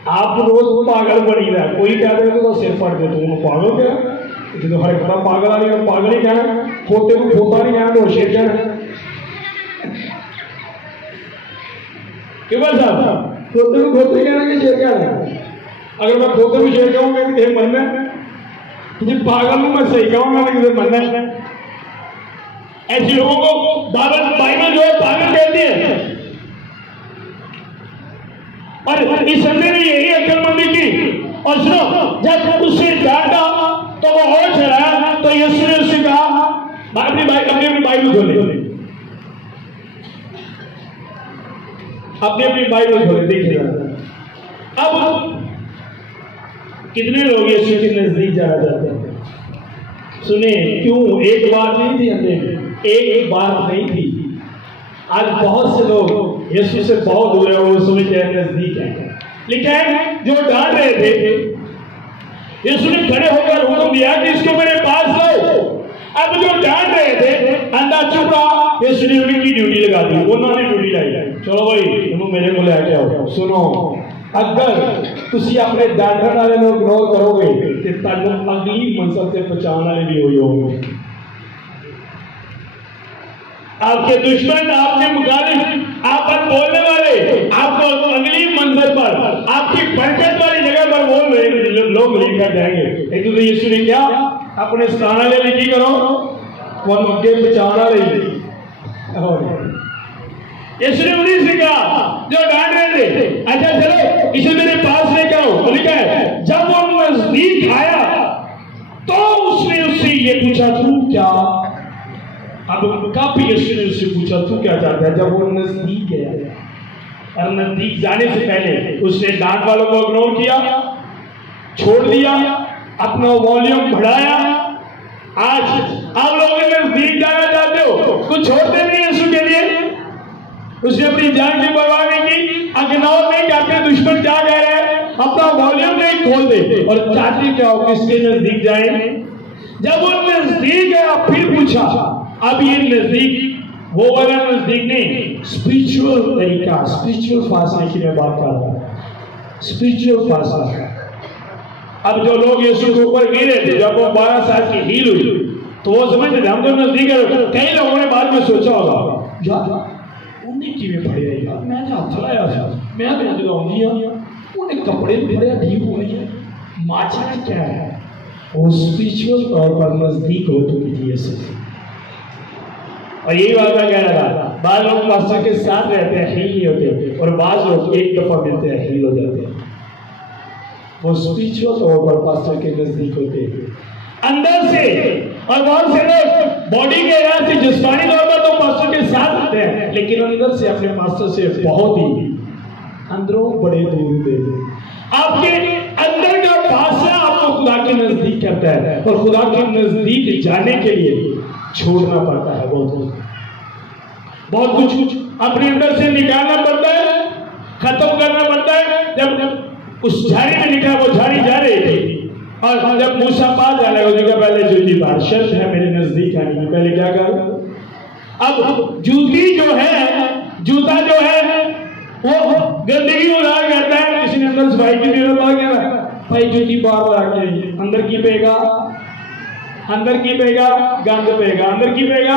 आप रोज पागल बनी रहा कोई कह दे तो सिर फट दे तू पागल क्या तो हर बड़ा पागल आ रही पागल ही कहना खोते को खोता नहीं कहना और शेर कहना केवल साहब खोते को खोते कहना कि शेर कहना अगर मैं खोते को शेर कहूँगा कि देख मनना तुझे पागल हूँ मैं सही कहूँगा लेकिन तुझे मनना ऐसे लोगों को बाइबल जो है पागल कहती है और इस संदेश ने यही अक्लमंदी की और सुनो जब उससे डांटा तो वो और चढ़ाया तो यीशु ने उससे कहा अपनी बाइबल खोले अपनी बाइबल खोले देखिए अब कितने लोग यीशु के नजदीक जाना चाहते हैं सुने क्यों एक बात नहीं थी अंदर एक बात नहीं थी आज बहुत से लोग यीशु से बहुत दूर है वो समझते हैं नजदीक है लेकिन जो डांट रहे थे यीशु ने खड़े होकर हुक्म दिया कि इसको मेरे पास लाओ अब जो डांट रहे थे अंधा चुप रहा यीशु ने उनकी ड्यूटी लगा दी उन्होंने ड्यूटी लाई चलो भाई तुम मेरे को लेके आओ सुनो अगर तुसी अपने डांटने वाले लोग इग्नोर करोगे तो तुम अगली मंजिल से पहुंचाने वाले भी होंगे आपके दुश्मन आपके मुखालिफ आप पर बोलने वाले आपको अगली मंजिल पर आपकी बरकत वाली जगह पर बोल रहे लोग लेकर जाएंगे एक तो यीशु ने क्या अपने स्थान वाले की करो वो अगे बचाना ले यीशु ने उन्हीं से कहा जो डांट रहे थे अच्छा चलो इसे मेरे पास लेकर आओ लिखा है जब वो नजदीक आया तो उसने उससे ये पूछा तू क्या अब कब यीशु ने उससे पूछा तू क्या चाहता है जब वो नजदीक गया और नजदीक जाने से पहले उसने डांट वालों को इग्नोर किया छोड़ दिया अपना वॉल्यूम बढ़ाया आज आप लोग नजदीक जाना चाहते हो कुछ छोड़ते नहीं यीशु के लिए उसने अपनी जान की परवाह नहीं की इग्नोर नहीं करते दुश्मन क्या कह रहे हैं अपना वॉल्यूम नहीं खोल दे और चाहते क्या हो किसके नजदीक जाए जब वो नजदीक गया फिर पूछा अब ये नजदीक वो वाला नजदीक नहीं स्पिरिचुअल तरीका स्पिरिचुअल फासले की मैं बात कर रहा हूँ स्पिरिचुअल फासला अब जो लोग यीशु के ऊपर गिरे थे जब वो 12 साल की हील हुई तो वो समझते थे हम तो नजदीक है कई लोगों ने बाद में सोचा होगा यार उन्हें किਵੇਂ फड़े यार मैं हथ लाया था मैं तो जगाऊंगी उन्हें कपड़े बड़े अजीब हो गए माचा क्या है वो स्पिरिचुअल तौर पर नजदीक हो चुकी थी यीशु और यही बात मैं कह रहा था बाद लोग पास्टर के साथ रहते हैं हील नहीं होते और बाद लोग एक दफा मिलते हैं हील हो जाते हैं वो स्पिरिचुअल तौर पर पास्टर के नजदीक होते हैं अंदर से और बहुत से लोग बॉडी के यहाँ से जिस्मानी तौर पर तो पास्टर के साथ आते हैं लेकिन अंदर से अपने पास्टर से बहुत ही अंदरों बड़े दूर होते हैं आपके अंदर का फासला आपको खुदा के नजदीक करता है और खुदा के नजदीक जाने के लिए छोड़ना पड़ता है बहुत कुछ अपने अंदर से निकालना पड़ता है खत्म करना पड़ता है जब उस झाड़ी में लिखा वो झाड़ी जा रही थी और जब मूसा पास जाने लगा पहले जूती बात शर्त है मेरे नजदीक आने की पहले क्या कर अब जूती जो है जूता जो है वो गंदगी उधार करता है किसी ने अंदर सफाई की जरूरत आ गया भाई जूती बार बार के अंदर की पेगा गंद पेगा अंदर की पेगा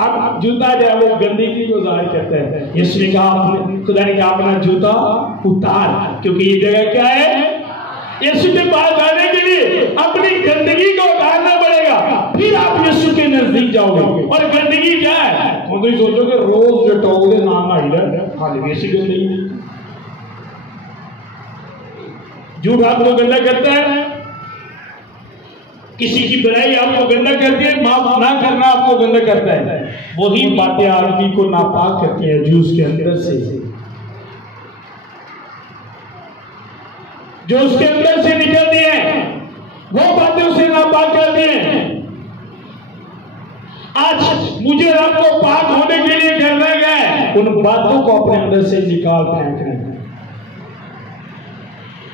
अब जूता जो है वो गंदगी को जाहिर करता है यीशु ने कहा खुदा ने कहा अपना जूता उतार क्योंकि ये जगह क्या है यीशु के पास जाने के लिए अपनी गंदगी को उतारना पड़ेगा फिर आप यीशु के नजदीक जाओगे और गंदगी क्या है तो सोचोगे रोज जो टोगे नाम खाली वैसी गंदगी झूठ आपको गंदा करता है किसी की बुराई आपको गंदा करती है माफ ना करना आपको गंदा करता है वही बातें आदमी को नापाक करती है जो उसके अंदर से जो उसके अंदर से निकलती हैं वो बातें उसे नापाक करती हैं। आज मुझे रब को पाक होने के लिए करना क्या है? उन बातों को अपने अंदर से निकाल फेंकना है।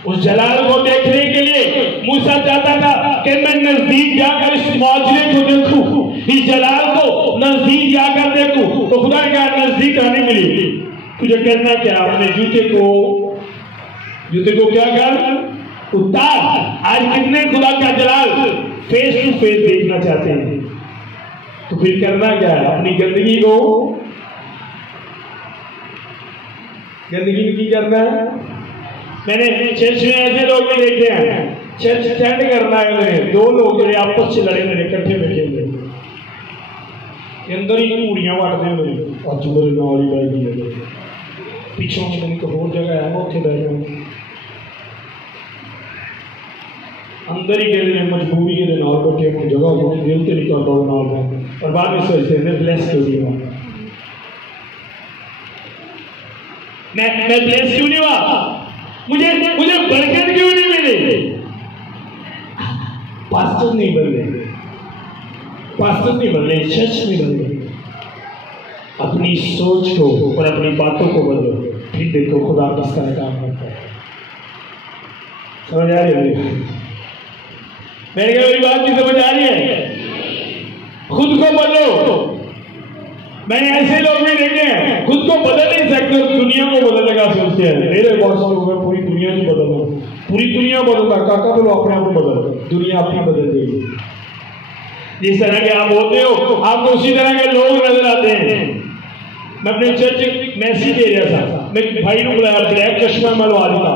उस जलाल को देखने के लिए मूसा चाहता था कि मैं नजदीक जाकर इस माजरे को देखूं, इस जलाल को नजदीक जाकर देखूं। तो खुदा क्या नजदीक आने के लिए तुझे करना क्या? अपने जूते को क्या कर उतार। आज कितने खुदा का जलाल फेस टू फेस देखना चाहते हैं, तो फिर करना क्या है? अपनी गंदगी में की करना है। मैंने चर्च में ऐसे लोग भी देखे हैं, चर्च अटेंड करना है उन्हें, दो लोग जो आपस से लड़े मेरे इकट्ठे बैठे हुए अंदर ही मूड़ियां बांटते हुए आज मेरे नाल ही बैठ गए पिछों में तो होर जगह है उत्थे बैठे हुए अंदर ही कहते हैं मजबूरी के नाल बैठे हुए जगह को दिल से नहीं करता नाल में और बाद में सोचते हैं ब्लेस क्यों नहीं हुआ, मैं ब्लेस क्यों नहीं हुआ, मुझे बरकत क्यों नहीं मिली? पास्टर नहीं बदले, चर्च नहीं बदले। अपनी सोच को और अपनी बातों को बदलो, फिर देखो खुदा किस तरह काम करता है। समझ आ रही है? मैंने कहा मेरी बात की समझ आ रही है? खुद को बदलो। मैंने ऐसे लोग भी देखे हैं खुद को बदल नहीं सकते, दुनिया को बदलने का सोचते हैं। मेरे बहुत से लोग पूरी दुनिया नहीं बदलना, पूरी दुनिया बदलना काका तो आपने आप बदल, दुनिया अपनी बदल देगी। जिस तरह के आप होते हो आपको उसी तरह के लोग नजर आते हैं। मैं अपने चर्च एक मैसेज दे रहा था, मैं भाई को बुलाया, ब्लैक चश्मा मलवा दिया।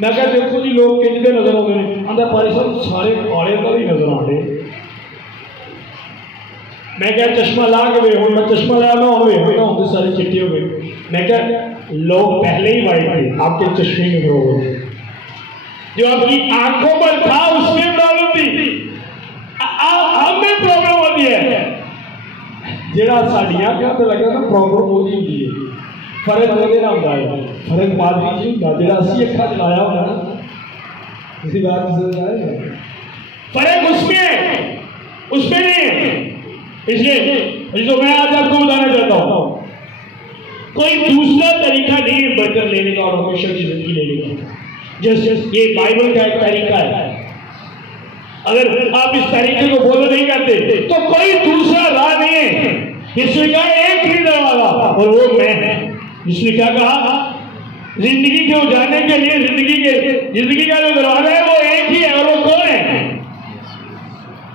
मैं कहा देखो जी लोग कितने नजर आते हैं, अंदर पारी सारे काले का भी नजर आते। मैं क्या चश्मा ला के वे मैं चश्मा लाया मैं होते सारे चिट्टे हो गए। मैं क्या लोग पहले ही वाइट थे, आपके चश्मे में प्रॉब्लम थी, जो आपकी आंखों पर था उसमें प्रॉब्लम थी, हमें प्रॉब्लम होती है। जेड़ा साड़ियां क्या तो लगा ना प्रॉब्लम होती है, फर्क लगे ना होता है, फर्क बात नहीं होता जेड़ा असली अखा चलाया होता है। इसी बात की समझ आ रही है? फर्क उसमें नहीं है। इसलिए जो मैं आज आपको बताना चाहता हूं, कोई दूसरा तरीका नहीं है बरकत लेने का और हमेशा की जिंदगी लेने का। जैसे ये बाइबल का एक तरीका है, अगर आप इस तरीके को फॉलो नहीं करते तो कोई दूसरा राह नहीं है। इसने कहा एक ही दरवाजा और वो मैं है। इसने क्या कहा? जिंदगी को जाने के लिए जिंदगी का जो दरवाजा है वो एक ही है, और वो कौन है?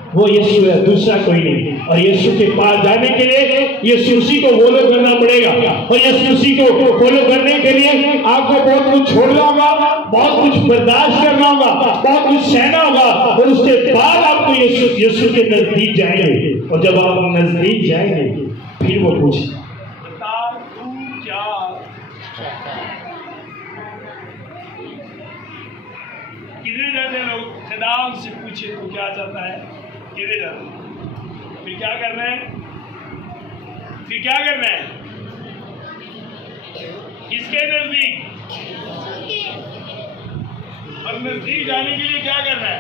वो यीशु है, दूसरा कोई नहीं। और यीशु के पास जाने के लिए यीशु उसी को फॉलो करना पड़ेगा, और यीशु उसी को फॉलो करने के लिए आपको बहुत कुछ छोड़ना होगा, बहुत कुछ बर्दाश्त करना होगा, बहुत कुछ सहना होगा, और उसके बाद आपको यीशु के नजदीक जाएंगे। और जब आप नजदीक जाएंगे फिर वो पूछे तू क्या किधर जाते लोग सदाम से पूछे तू क्या चाहता है, किधर जाते, फिर क्या करना है, किसके नजदीक? और नजदीक जाने के लिए क्या करना है?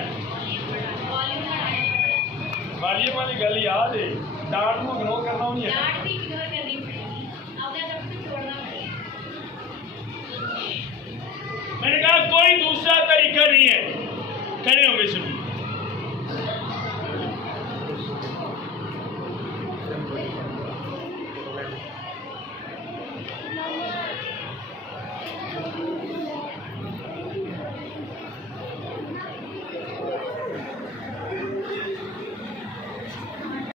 वाली वाली गल याद है, डांट को इग्नोर करना नहीं है, मैंने कहा कोई दूसरा तरीका नहीं है। खड़े होंगे सुन